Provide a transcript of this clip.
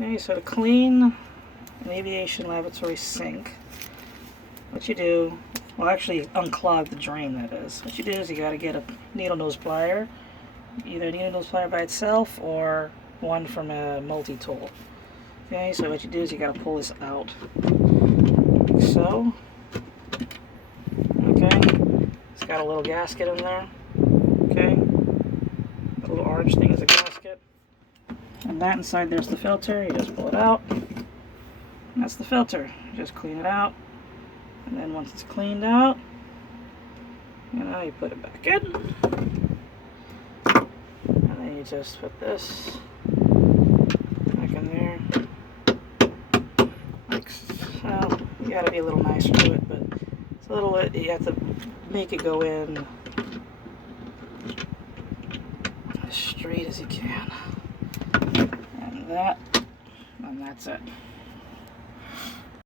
Okay, so to clean an aviation lavatory sink, what you do, well actually unclog the drain that is, what you do is you got to get a needle nose plier, either a needle nose plier by itself or one from a multi-tool. Okay, so what you do is you got to pull this out, like so. Okay, it's got a little gasket in there. Okay, the little orange thing is a gasket. And that inside there's the filter. You just pull it out. And that's the filter. You just clean it out. And then once it's cleaned out, you know, you put it back in. And then you just put this back in there. Like so. You gotta be a little nicer to it, but it's a little, you have to make it go in as straight as you can. And that's it.